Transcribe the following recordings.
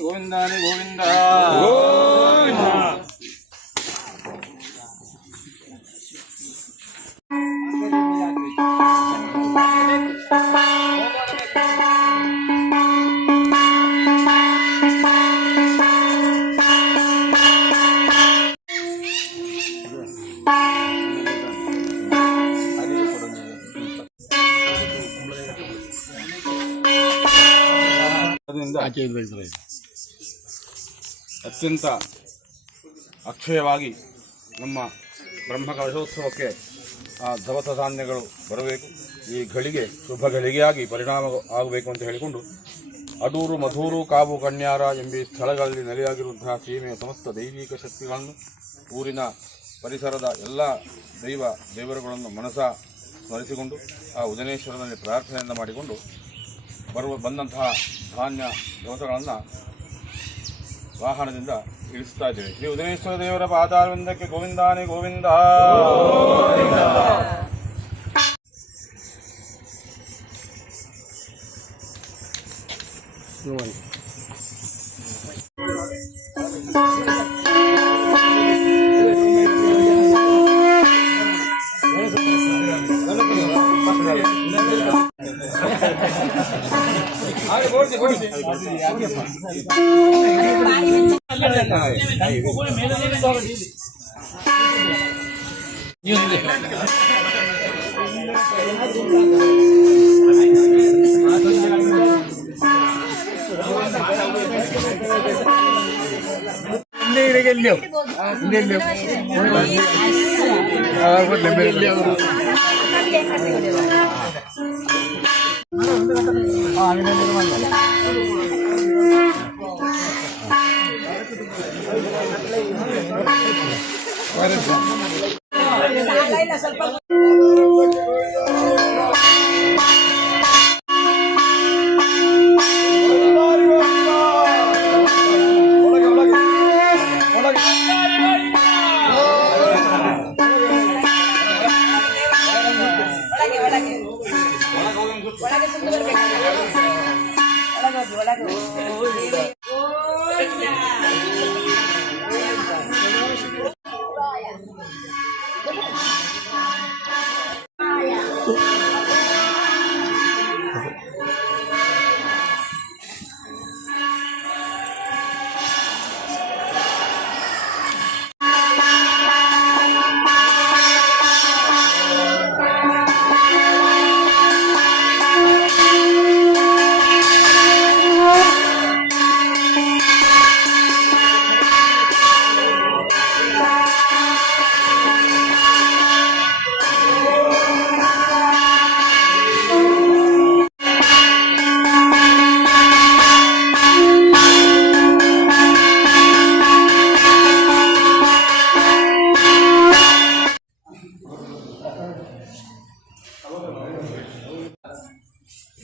ಗೋವಿಂದಾನಿ ಗೋವಿಂದ ಅತ್ಯಂತ ಅಕ್ಷಯವಾಗಿ ನಮ್ಮ ಬ್ರಹ್ಮಕಲಶೋತ್ಸವಕ್ಕೆ ದವಸ ಧಾನ್ಯಗಳು ಬರಬೇಕು. ಈ ಗಳಿಗೆ ಶುಭ ಗಳಿಗೆಯಾಗಿ ಪರಿಣಾಮ ಆಗಬೇಕು ಅಂತ ಹೇಳಿಕೊಂಡು ಅಡೂರು, ಮಧೂರು, ಕಾವು, ಕನ್ಯಾರ ಎಂಬ ಸ್ಥಳಗಳಲ್ಲಿ ನೆಲೆಯಾಗಿರುವಂತಹ ಸೀಮೆಯ ಸಮಸ್ತ ದೈವಿಕ ಶಕ್ತಿಗಳನ್ನು, ಊರಿನ ಪರಿಸರದ ಎಲ್ಲ ದೇವರುಗಳನ್ನು ಮನಸ ಸ್ಮರಿಸಿಕೊಂಡು ಆ ಉದನೇಶ್ವರನಲ್ಲಿ ಪ್ರಾರ್ಥನೆಯನ್ನು ಮಾಡಿಕೊಂಡು ಬಂದಂತಹ ಧಾನ್ಯ ದವಸಗಳನ್ನು ವಾಹನದಿಂದ ಇಳಿಸ್ತಾ ಇದ್ದೇವೆ. ಶ್ರೀ ಉದನೇಶ್ವರ ದೇವರ ಪಾದಾರವಿಂದಕ್ಕೆ ಗೋವಿಂದಾನಿ ಗೋವಿಂದ.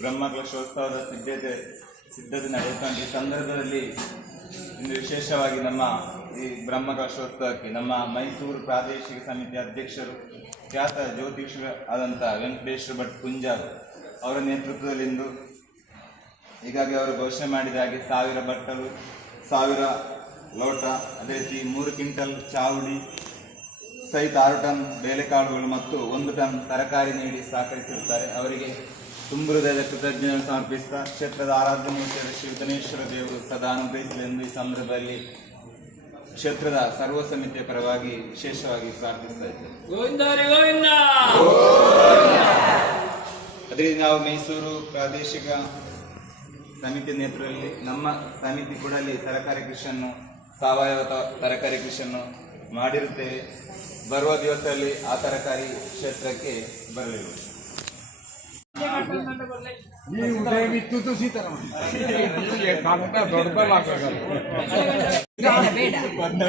ಬ್ರಹ್ಮಕಲಶೋತ್ಸವದ ಸಿದ್ಧತೆ ನಡೆಯುತ್ತಾ ಈ ಸಂದರ್ಭದಲ್ಲಿ ಇಂದು ವಿಶೇಷವಾಗಿ ನಮ್ಮ ಈ ಬ್ರಹ್ಮಕಲಶೋತ್ಸವಕ್ಕೆ ನಮ್ಮ ಮೈಸೂರು ಪ್ರಾದೇಶಿಕ ಸಮಿತಿ ಅಧ್ಯಕ್ಷರು ಖ್ಯಾತ ಜ್ಯೋತಿಷರು ಆದಂಥ ವೆಂಕಟೇಶ್ವರ ಭಟ್ ಪುಂಜಾರ್ ಅವರ ನೇತೃತ್ವದಲ್ಲಿಂದು ಹೀಗಾಗಿ ಅವರು ಘೋಷಣೆ ಮಾಡಿದ ಹಾಗೆ 1000 ಬಟ್ಟಲು, 1000 ಲೋಟ, ಅದೇ ರೀತಿ 3 ಕ್ವಿಂಟಲ್ ಚಾವುಡಿ ಸಹಿತ 6 ಟನ್ ಬೇಳೆಕಾಳುಗಳು ಮತ್ತು 1 ಟನ್ ತರಕಾರಿ ನೀಡಿ ಸಹಕರಿಸಿರುತ್ತಾರೆ. ಅವರಿಗೆ ತುಂಬ ಹೃದಯದ ಕೃತಜ್ಞತೆ ಸಮರ್ಪಿಸ್ತಾ ಕ್ಷೇತ್ರದ ಆರಾಧ್ಯ ಮೂರ್ತಿಯಾದ ಶ್ರೀ ಉದನೇಶ್ವರ ದೇವರು ಸದಾ ಅನುಗ್ರಹಿಸಲೆಂದು ಈ ಸಂದರ್ಭದಲ್ಲಿ ಕ್ಷೇತ್ರದ ಸರ್ವ ಸಮಿತಿಯ ಪರವಾಗಿ ವಿಶೇಷವಾಗಿ ಪ್ರಾರ್ಥಿಸ್ತಾ ಇದ್ದೇವೆ. ಅದೇ ನಾವು ಮೈಸೂರು ಪ್ರಾದೇಶಿಕ ಸಮಿತಿ ನೇತೃತ್ವದಲ್ಲಿ ನಮ್ಮ ಸಮಿತಿ ಕೂಡ ಅಲ್ಲಿ ತರಕಾರಿ ಕೃಷಿಯನ್ನು, ಸಾವಯವ ತರಕಾರಿ ಕೃಷಿಯನ್ನು ಮಾಡಿರುತ್ತೇವೆ. ಬರುವ ದಿವಸದಲ್ಲಿ ಆ ತರಕಾರಿ ಕ್ಷೇತ್ರಕ್ಕೆ ಬರಲಿಲ್ಲ. ದೊಡ್ಡ